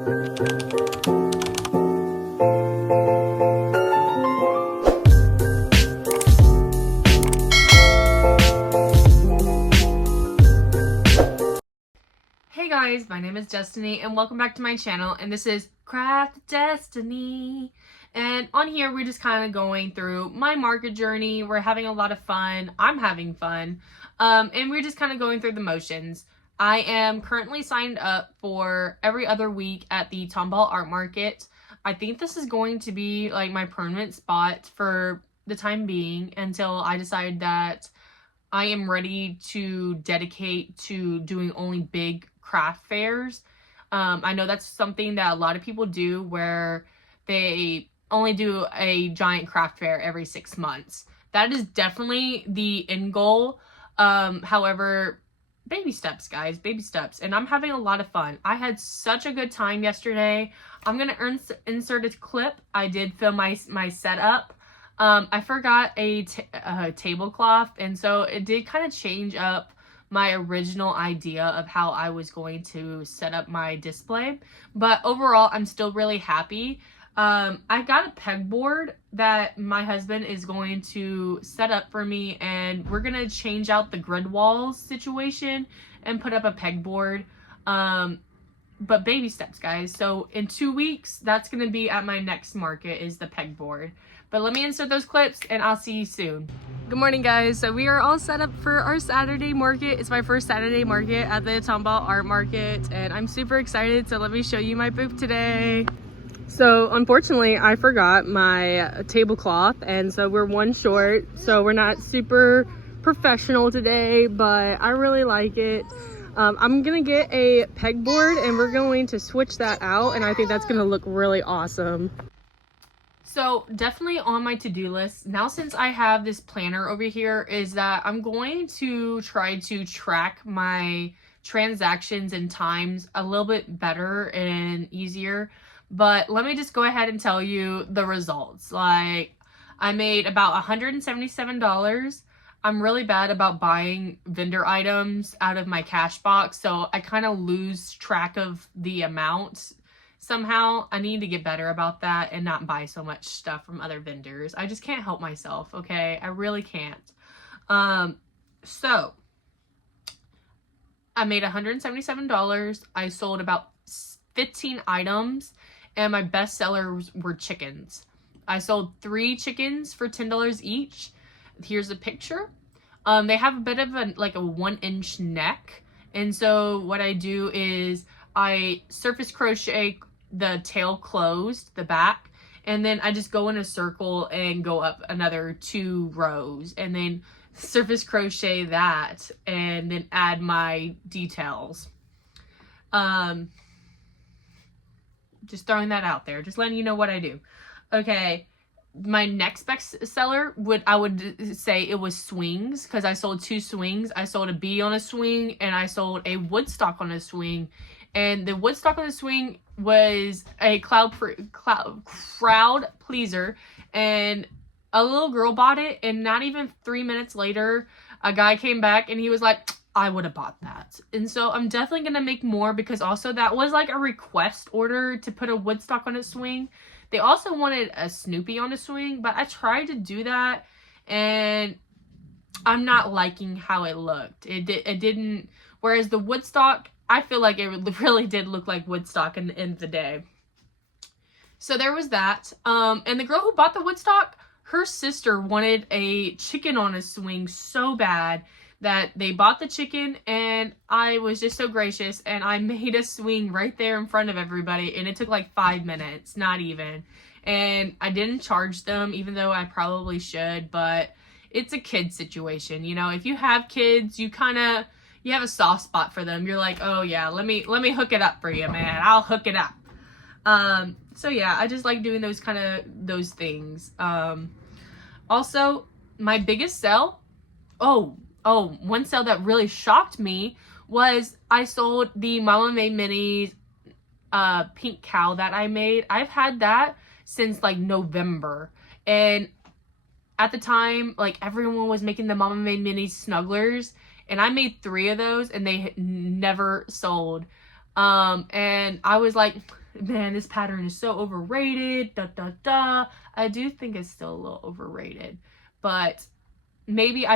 Hey guys, my name is Destiny and welcome back to my channel, and this is Craft Destiny. And on here we're just kind of going through my market journey. We're having a lot of fun. I'm having fun. And we're just kind of going through the motions. I am currently signed up for every other week at the Tomball Art Market. I think this is going to be like my permanent spot for the time being until I decide that I am ready to dedicate to doing only big craft fairs. I know that's something that a lot of people do where they only do a giant craft fair every 6 months. That is definitely the end goal. However, baby steps, guys, baby steps. And I'm having a lot of fun. I had such a good time yesterday. I'm going to insert a clip. I did film my setup. I forgot a tablecloth, and so it did kind of change up my original idea of how I was going to set up my display. But overall, I'm still really happy. I got a pegboard that my husband is going to set up for me, and we're going to change out the grid walls situation and put up a pegboard. But baby steps, guys. So in 2 weeks, that's going to be at my next market, is the pegboard. But let me insert those clips and I'll see you soon. Good morning, guys. So we are all set up for our Saturday market. It's my first Saturday market at the Tomball Art Market, and I'm super excited. So let me show you my booth today. So unfortunately, I forgot my tablecloth, and so we're one short. So we're not super professional today, but I really like it. I'm gonna get a pegboard and we're going to switch that out, and I think that's gonna look really awesome. So definitely on my to-do list now, since I have this planner over here, is that I'm going to try to track my transactions and times a little bit better and easier. But let me just go ahead and tell you the results. Like, I made about $177. I'm really bad about buying vendor items out of my cash box, so I kind of lose track of the amount. Somehow I need to get better about that and not buy so much stuff from other vendors. I just can't help myself, okay? I really can't. So I made $177. I sold about 15 items, and my best sellers were chickens. I sold 3 chickens for $10 each. Here's a picture. They have a bit of a 1-inch neck, and so what I do is I surface crochet the tail closed, the back, and then I just go in a circle and go up another 2 rows, and then surface crochet that, and then add my details. Just throwing that out there, just letting you know what I do. Okay, my next best seller I would say it was swings, because I sold 2 swings. I sold a bee on a swing and I sold a woodstock on a swing. And the woodstock on the swing was a crowd pleaser, and a little girl bought it, and not even 3 minutes later, a guy came back and he was like, I would have bought that. And so I'm definitely going to make more, because also that was like a request order to put a woodstock on a swing. They also wanted a Snoopy on a swing, but I tried to do that and I'm not liking how it looked. It didn't, whereas the woodstock, I feel like it really did look like Woodstock in the end of the day. So there was that. And the girl who bought the Woodstock, her sister wanted a chicken on a swing so bad that they bought the chicken, and I was just so gracious, and I made a swing right there in front of everybody, and it took like 5 minutes, not even. And I didn't charge them, even though I probably should, but it's a kid situation. You know, if you have kids, you have a soft spot for them. You're like, oh yeah, let me hook it up for you, man. I'll hook it up. So yeah, I just like doing those things. Also, my biggest sell, one sale that really shocked me was I sold the Mama Made Minis pink cow that I made. I've had that since like November, and at the time, like, everyone was making the Mama Made Minis snugglers, and I made 3 of those and they never sold. And I was like, man, this pattern is so overrated, I do think it's still a little overrated, but maybe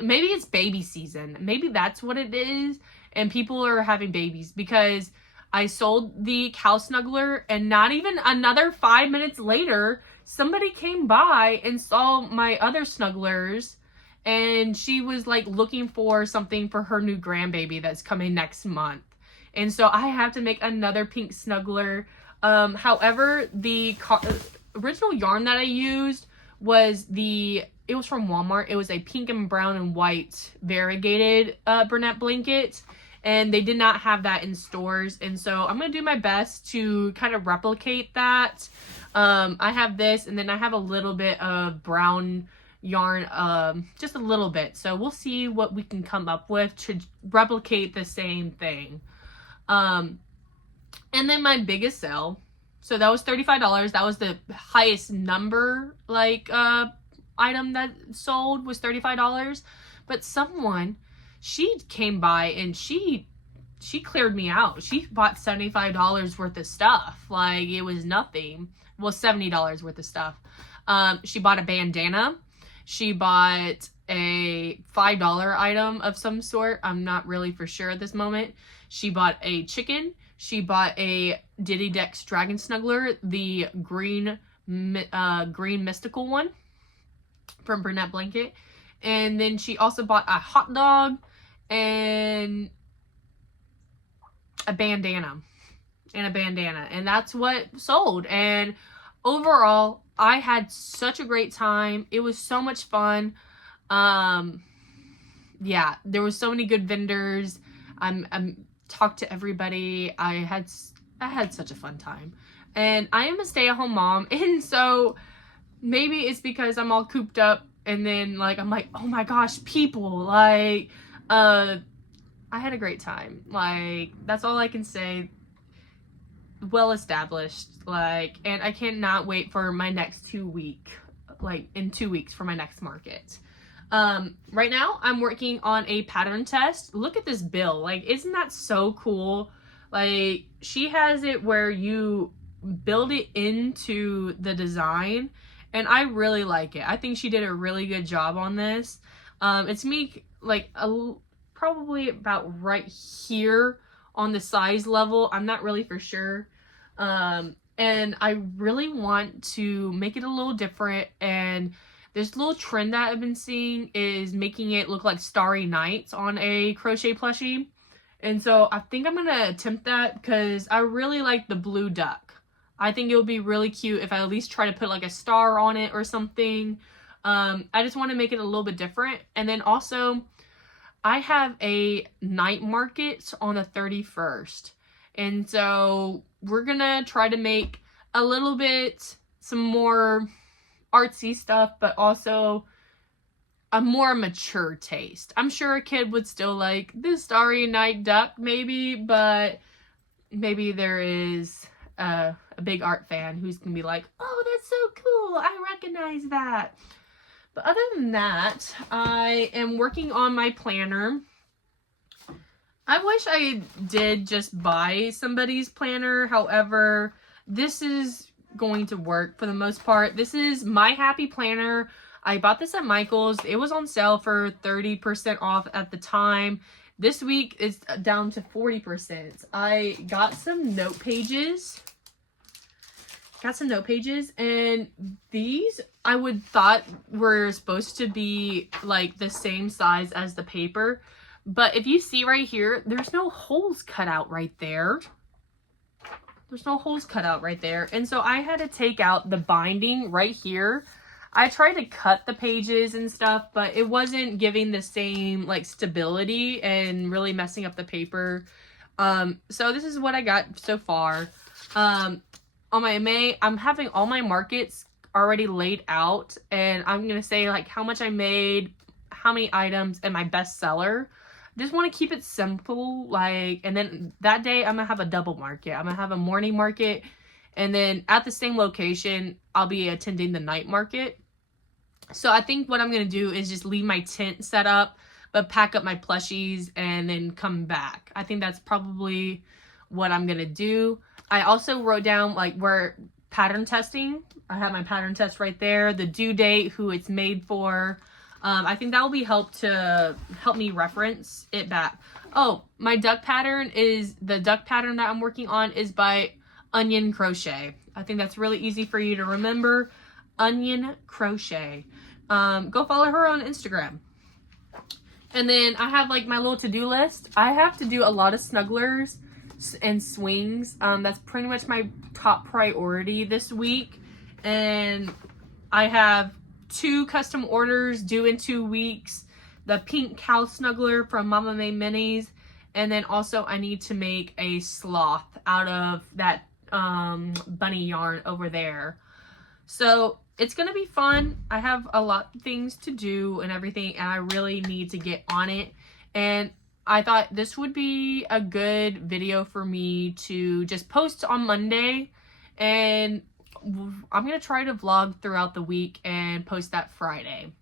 maybe it's baby season. Maybe that's what it is, and people are having babies, because I sold the cow snuggler, and not even another 5 minutes later, somebody came by and saw my other snugglers, and she was like looking for something for her new grandbaby that's coming next month. And so I have to make another pink snuggler. However, the original yarn that I used was it was from Walmart. It was a pink and brown and white variegated Bernat blanket, and they did not have that in stores. And so I'm going to do my best to kind of replicate that. I have this, and then I have a little bit of brown yarn, just a little bit. So we'll see what we can come up with to replicate the same thing. And then my biggest sale, so that was $35. That was the highest number, like, item that sold was $35. But someone, she came by and she cleared me out. She bought $75 worth of stuff. Like, it was nothing. Well, $70 worth of stuff. She bought a bandana. She bought a $5 item of some sort. I'm not really for sure at this moment. She bought a chicken. She bought a Diddy Dex Dragon Snuggler, the green mystical one from Bernat Blanket. And then she also bought a hot dog and a bandana. And that's what sold. And overall, I had such a great time. It was so much fun. Yeah, there was so many good vendors. I'm talked to everybody. I had such a fun time. And I am a stay-at-home mom, and so maybe it's because I'm all cooped up, and then like I'm like, oh my gosh, people, like I had a great time. Like, that's all I can say. Well established, like, and I cannot wait for my next 2 week, like in 2 weeks for my next market. Right now I'm working on a pattern test. Look at this bill. Like, isn't that so cool? Like, she has it where you build it into the design, and I really like it. I think she did a really good job on this. It's me, like, probably about right here on the size level. I'm not really for sure. And I really want to make it a little different, and this little trend that I've been seeing is making it look like Starry Nights on a crochet plushie. And so I think I'm gonna attempt that because I really like the blue duck. I think it would be really cute if I at least try to put like a star on it or something. I just want to make it a little bit different. And then also, I have a night market on the 31st. And so we're gonna try to make a little bit some more artsy stuff, but also a more mature taste. I'm sure a kid would still like this Starry Night duck, maybe, but maybe there is a big art fan who's gonna be like, oh, that's so cool, I recognize that. But other than that, I am working on my planner. I wish I did just buy somebody's planner. However, this is going to work for the most part. This is my happy planner. I bought this at Michael's. It was on sale for 30% off at the time. This week it's down to 40%. I got some note pages. And these I would thought were supposed to be like the same size as the paper. But if you see right here, there's no holes cut out right there. And so I had to take out the binding right here. I tried to cut the pages and stuff, but it wasn't giving the same like stability and really messing up the paper. So this is what I got so far. On my MA, I'm having all my markets already laid out, and I'm going to say like how much I made, how many items, and my best seller. Just want to keep it simple, like, and then that day I'm going to have a double market. I'm going to have a morning market, and then at the same location, I'll be attending the night market. So I think what I'm going to do is just leave my tent set up, but pack up my plushies and then come back. I think that's probably what I'm going to do. I also wrote down like where pattern testing. I have my pattern test right there, the due date, who it's made for. I think that will be help me reference it back. Oh, my duck pattern the duck pattern that I'm working on is by Onion Crochet. I think that's really easy for you to remember. Onion Crochet. Go follow her on Instagram. And then I have like my little to-do list. I have to do a lot of snugglers and swings. That's pretty much my top priority this week. And I have 2 custom orders due in 2 weeks. The pink cow snuggler from Mama Made Minis. And then also I need to make a sloth out of that bunny yarn over there. So it's gonna be fun. I have a lot of things to do and everything, and I really need to get on it. And I thought this would be a good video for me to just post on Monday, and I'm gonna try to vlog throughout the week and post that Friday.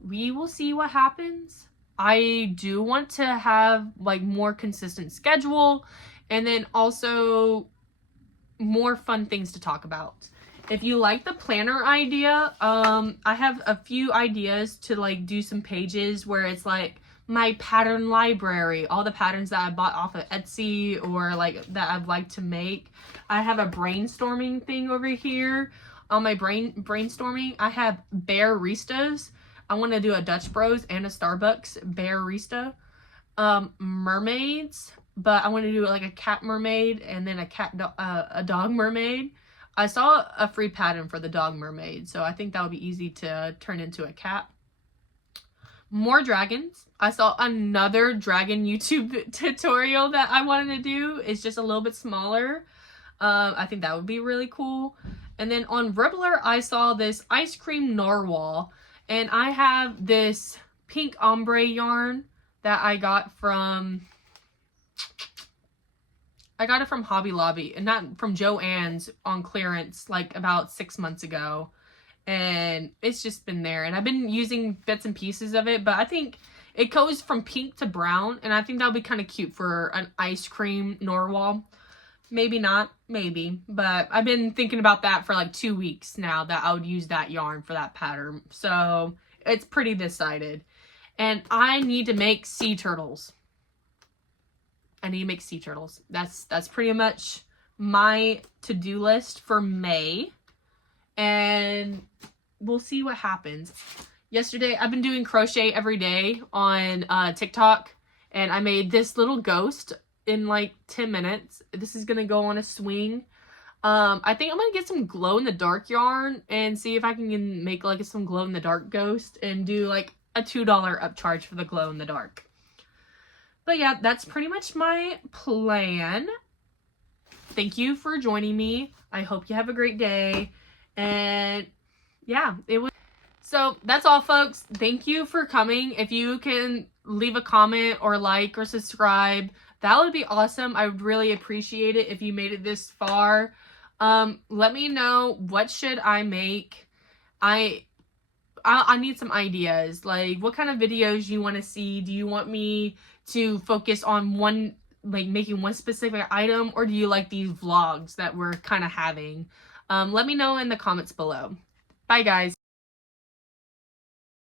We will see what happens. I do want to have like more consistent schedule, and then also more fun things to talk about. If you like the planner idea, I have a few ideas to like do some pages where it's like my pattern library, all the patterns that I bought off of Etsy or like that I'd like to make. I have a brainstorming thing over here. On my brainstorming, I have Bearistas. I want to do a Dutch Bros and a Starbucks Bearista. Mermaids, but I want to do like a cat mermaid and then a dog mermaid. I saw a free pattern for the dog mermaid, so I think that would be easy to turn into a cat. More dragons. I saw another dragon YouTube tutorial that I wanted to do. It's just a little bit smaller. I think that would be really cool. And then on Ribbler, I saw this ice cream narwhal. And I have this pink ombre yarn that I got from Hobby Lobby, and not from Joann's on clearance like about 6 months ago. And it's just been there, and I've been using bits and pieces of it, but I think it goes from pink to brown, and I think that'll be kind of cute for an ice cream narwhal. Maybe not, maybe, but I've been thinking about that for like 2 weeks now, that I would use that yarn for that pattern. So it's pretty decided. And I need to make sea turtles. I need to make sea turtles. That's pretty much my to-do list for May. And we'll see what happens. Yesterday, I've been doing crochet every day on TikTok. And I made this little ghost in like 10 minutes. This is going to go on a swing. I think I'm going to get some glow-in-the-dark yarn and see if I can make like some glow-in-the-dark ghost and do like a $2 upcharge for the glow-in-the-dark. But yeah, that's pretty much my plan. Thank you for joining me. I hope you have a great day. And yeah, so that's all, folks. Thank you for coming. If you can leave a comment or like or subscribe, that would be awesome. I would really appreciate it if you made it this far. Let me know, what should I make? I need some ideas. Like, what kind of videos you want to see? Do you want me to focus on one, like making one specific item, or do you like these vlogs that we're kind of having? Let me know in the comments below. Bye, guys.